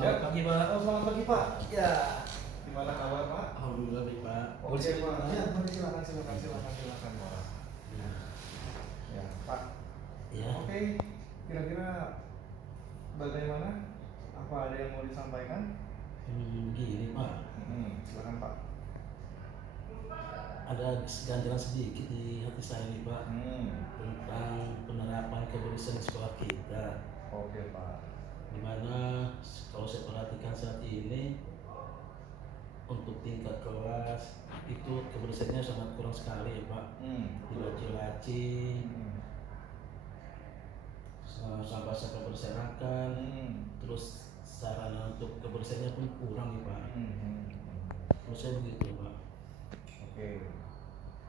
Selamat pagi Pak. Oh, selamat pagi Pak. Ya, gimana kabar Pak? Alhamdulillah baik Pak. Oke Pak. Ya, mari silakan Pak. Ya. Ya Pak. Ya. Oke, kira-kira bagaimana? Apa ada yang mau disampaikan? Begini Pak. Silakan Pak. Ada ganjalan sedikit di hati saya nih Pak. Tentang penerapan kebersihan di sekolah kita. Oke Pak. Dimana kalau saya perhatikan saat ini untuk tingkat kelas itu kebersihannya sangat kurang sekali ya Pak. Dilaci-laci, sampah-sampah berserakan, terus sarana untuk kebersihannya pun kurang nih Pak. Menurut saya begitu Pak. Oke,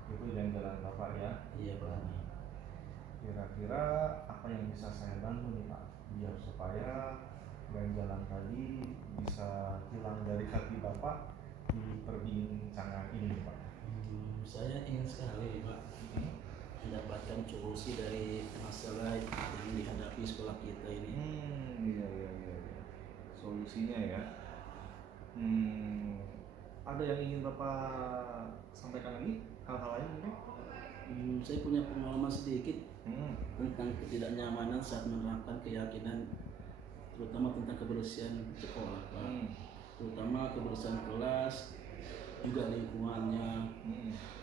itu jalan-jalan Bapak ya. Iya Pak. Kira-kira apa yang bisa saya bantu nih Pak, biar supaya jalan tadi bisa hilang dari hati Bapak di perbincangan ini Pak. Saya ingin sekali Pak mendapatkan solusi dari masalah yang dihadapi sekolah kita ini. Iya. Solusinya ya. Ada yang ingin Bapak sampaikan lagi? Hal-hal lain mungkin? Saya punya pengalaman sedikit tentang ketidaknyamanan saat menerapkan keyakinan, terutama tentang kebersihan sekolah Pak. Terutama kebersihan kelas, juga lingkungannya.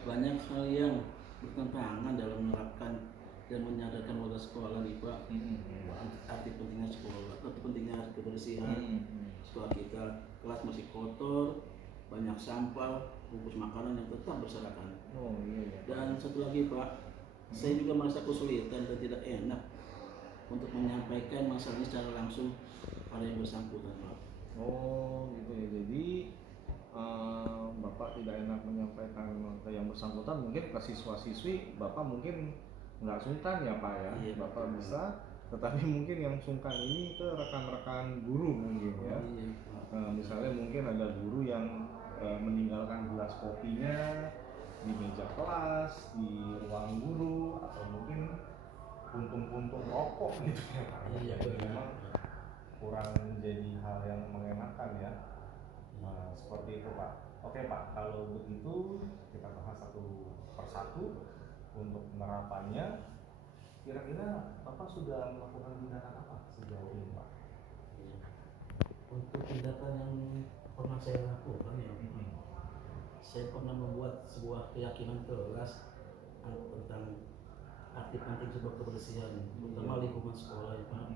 Banyak hal yang bertentangan dalam menerapkan dan menyadarkan warga sekolah nih Pak. Arti pentingnya sekolah, arti pentingnya kebersihan sekolah kita. Kelas masih kotor, banyak sampah, bungkus makanan yang tetap berserakan. Iya. Dan satu lagi Pak, saya juga merasa kesulitan dan tidak enak untuk menyampaikan masalah ini secara langsung pada yang bersangkutan Pak. Oh gitu ya, jadi Bapak tidak enak menyampaikan ke yang bersangkutan, mungkin ke siswa-siswi Bapak mungkin nggak sungkan ya Pak ya. Iya, Bapak betul. bisa, tetapi mungkin yang sungkan ini ke rekan-rekan guru mungkin ya. Iya, Pak. Misalnya mungkin ada guru yang meninggalkan gelas kopinya di meja kelas, di ruang guru, atau mungkin puntung-puntung rokok gitu ya Pak. Iya, Jadi benar. memang kurang menjadi hal yang mengenakan ya. Seperti itu Pak. Oke Pak, kalau begitu kita bahas satu persatu untuk penerapannya. Kira-kira Bapak sudah melakukan tindakan apa sejauh ini Pak? Untuk tindakan yang pernah saya lakukan ya, saya pernah membuat sebuah keyakinan kelas tentang arti penting sebuah kebersihan, terutama lingkungan sekolah ya Pak.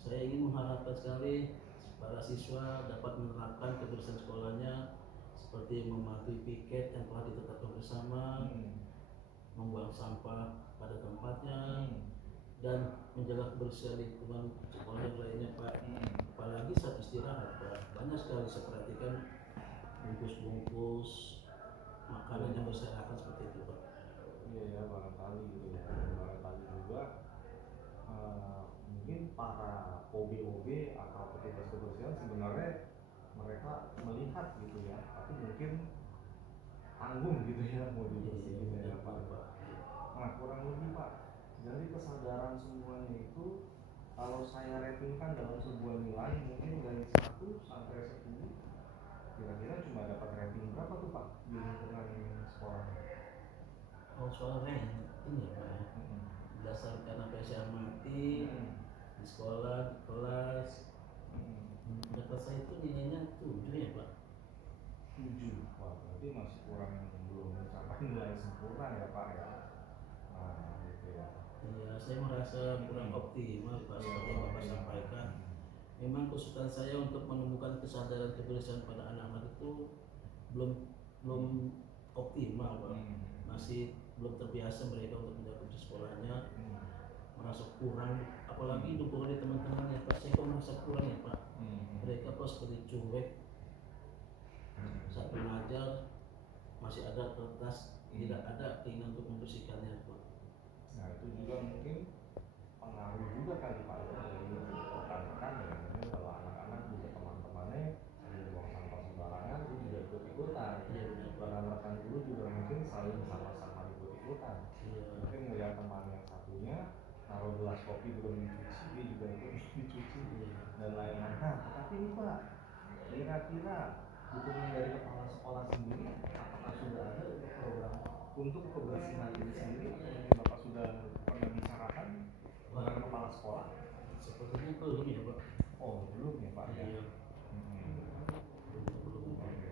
Saya ingin mengharapkan sekali para siswa dapat menerapkan kebersihan sekolahnya seperti mematuhi piket yang telah ditetapkan bersama, membuang sampah pada tempatnya, dan menjaga kebersihan lingkungan sekolah yang lainnya Pak. Apalagi saat istirahat Pak, banyak sekali saya perhatikan bungkus-bungkus makanan yang berserakan seperti itu Pak. Iya ya, barangkali gitu ya. Barangkali juga mungkin para OB atau petugas kebersihan sebenarnya mereka melihat gitu ya, tapi mungkin tanggung gitu ya mau dibersihin ya Pak. Nah kurang lebih Pak, dari kesadaran semuanya itu, kalau saya ratingkan dalam sebuah nilai mungkin dari 1 sampai 10, kira-kira cuma dapat rating berapa tuh Pak di lingkungan sekolah? Oh soal rank ini ya Pak ya, berdasarkan apa yang saya amati di sekolah, di kelas, data saya itu nilainya 7 ya Pak. 7, wah berarti masih kurang, belum mencapai nilai sempurna ya Pak ya. Nah gitu ya. Iya, saya merasa kurang optimal Pak, seperti yang Bapak sampaikan. Memang kesulitan saya untuk menemukan kesadaran kebersihan pada anak-anak itu belum optimal Pak. Masih belum terbiasa mereka untuk menjaga sekolahnya, merasa kurang, apalagi dukungan dari teman-temannya Pak. Saya kok merasa kurang ya Pak. Mereka kok seperti cuek saat mengajar, masih ada kertas, tidak ada keinginan untuk membersihkannya Pak. Nah itu juga mungkin pengaruh juga kali Pak dari rekan-rekan ya, mungkin kalau anak-anak juga teman-temannya sering buang sampah sembarangan itu juga ikut-ikutan. Rekan-rekan guru juga mungkin saling sama-sama ikut-ikutan. Mungkin melihat teman yang satunya taruh gelas kopi belum dicuci, dia juga ikut dicuci dan lain-lain. Nah tapi ini Pak, Kira-kira dukungan dari kepala sekolah sendiri, apakah sudah ada untuk program untuk kebersihan ini sendiri? Mungkin Bapak sudah pernah bicarakan dengan kepala sekolah? Sepertinya belum ya Pak. Oh, belum ya Pak ya? Iya, belum. Oke.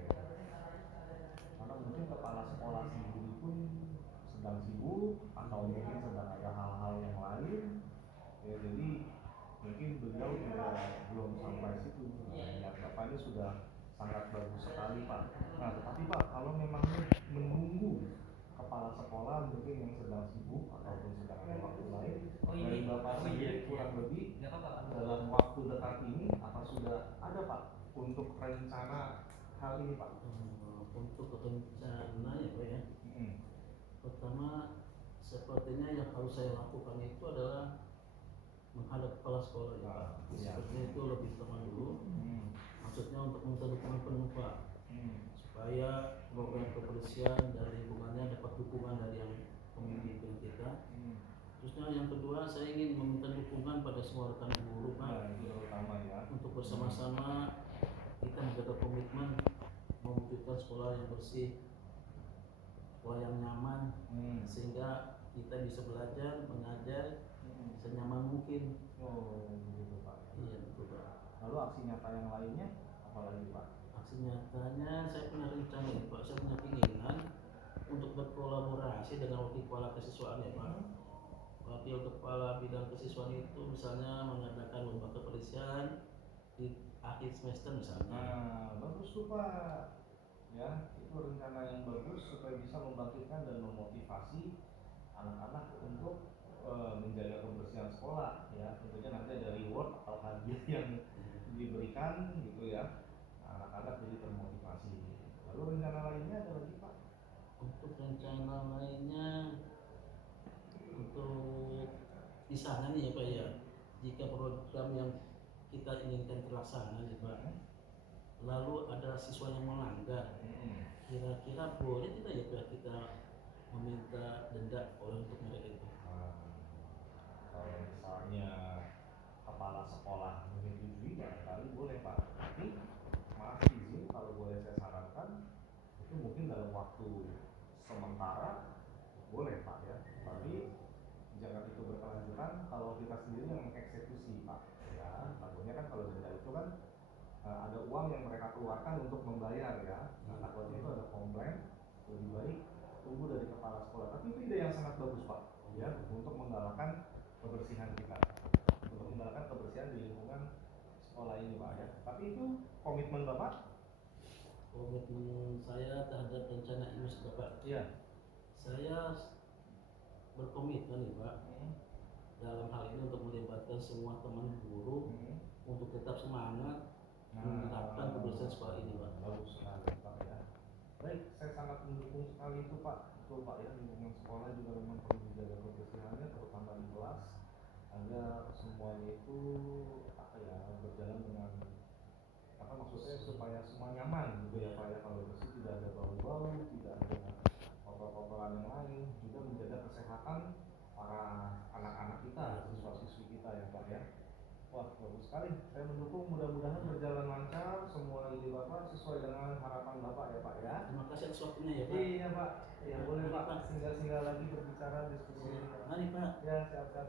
Karena mungkin kepala sekolah sendiri pun sedang sibuk atau mungkin sedang ada hal-hal yang lain, ya jadi mungkin beliau juga belum sampai situ. Nah, Bapak ini sudah sangat bagus sekali Pak. Nah tetapi Pak, kalau memang menunggu kepala sekolah mungkin yang sedang sibuk ataupun sedang ada waktu lain, dari Bapak sendiri kurang lebih dalam waktu dekat ini apa sudah ada Pak untuk rencana hal ini Pak? Untuk rencana ya Pak ya. Hmm. Pertama, sepertinya yang harus saya lakukan itu adalah menghadap kepala sekolah ya Pak. Iya. Sepertinya itu lebih utama dulu. Maksudnya untuk meminta dukungan penuh Pak, supaya program kebersihan dan lingkungannya dapat dukungan dari yang pemimpin kita. Terusnya yang kedua, saya ingin meminta dukungan pada semua rekan guru Pak. Nah, itu terutama ya. Untuk bersama-sama kita menjaga komitmen mewujudkan sekolah yang bersih, sekolah yang nyaman, sehingga kita bisa belajar, mengajar senyaman mungkin. Oh, begitu Pak. Iya betul Pak. Lalu aksi nyata yang lainnya apa lagi Pak? Aksi nyatanya saya punya rencana ya Pak, saya punya keinginan untuk berkolaborasi dengan wakil kepala kesiswaan ya Pak. Wakil kepala bidang kesiswaan itu misalnya mengadakan lomba kebersihan di akhir semester misalnya. Nah, bagus tuh Pak. Ya, itu rencana yang bagus supaya bisa membangkitkan dan memotivasi anak-anak untuk menjaga kebersihan sekolah ya. Tentunya nanti ada reward atau hadiah yang diberikan gitu ya. Anak-anak jadi termotivasi. Lalu rencana lainnya ada lagi Pak? Untuk rencana lainnya, untuk misalnya nih ya Pak ya, jika program yang kita inginkan terlaksana nih Pak, lalu ada siswa yang melanggar, kira-kira boleh tidak ya Pak kita meminta denda untuk mereka itu? Kalau misalnya kepala sekolah menyetujui barangkali boleh Pak. Tapi maaf izin kalau boleh saya sarankan itu mungkin dalam waktu sementara boleh Pak ya. Tapi jangan itu berkelanjutan kalau kita sendiri yang mengeksekusi Pak. Ya, takutnya kan kalau denda itu kan ada uang yang mereka keluarkan untuk membayar ya. Nah, takutnya itu ada komplain, lebih baik tunggu dari kepala sekolah. Tapi itu ide yang sangat bagus Pak ya, untuk menggalakkan kebersihan kita, untuk menggalakkan kebersihan di lingkungan sekolah ini Pak ya. Tapi itu komitmen Bapak? Komitmen saya terhadap rencana ini Bapak. Iya. Saya berkomitmen nih Pak, dalam hal ini untuk melibatkan semua teman guru untuk tetap semangat menerapkan kebersihan sekolah ini Pak. Bagus sekali Pak ya. Baik, saya sangat mendukung sekali itu Pak. Betul Pak ya, lingkungan sekolah juga memang perlu dijaga kebersihannya, terutama di kelas, agar semuanya itu apa ya, berjalan dengan apa maksudnya supaya semua nyaman gitu ya Pak ya. Kalau bersih tidak ada bau-bau, tidak ada kotor-kotoran yang lain, juga menjaga kesehatan para anak-anak kita, siswa-siswi kita ya Pak ya. Wah, bagus sekali. Saya mendukung, mudah-mudahan berjalan lancar semua ide Bapak sesuai dengan harapan Bapak ya Pak ya. Terima kasih atas waktunya ya Pak. Iya Pak. Ya boleh Pak, singgah-singgah lagi berbicara diskusi. Mari Pak. Ya, siap-siap.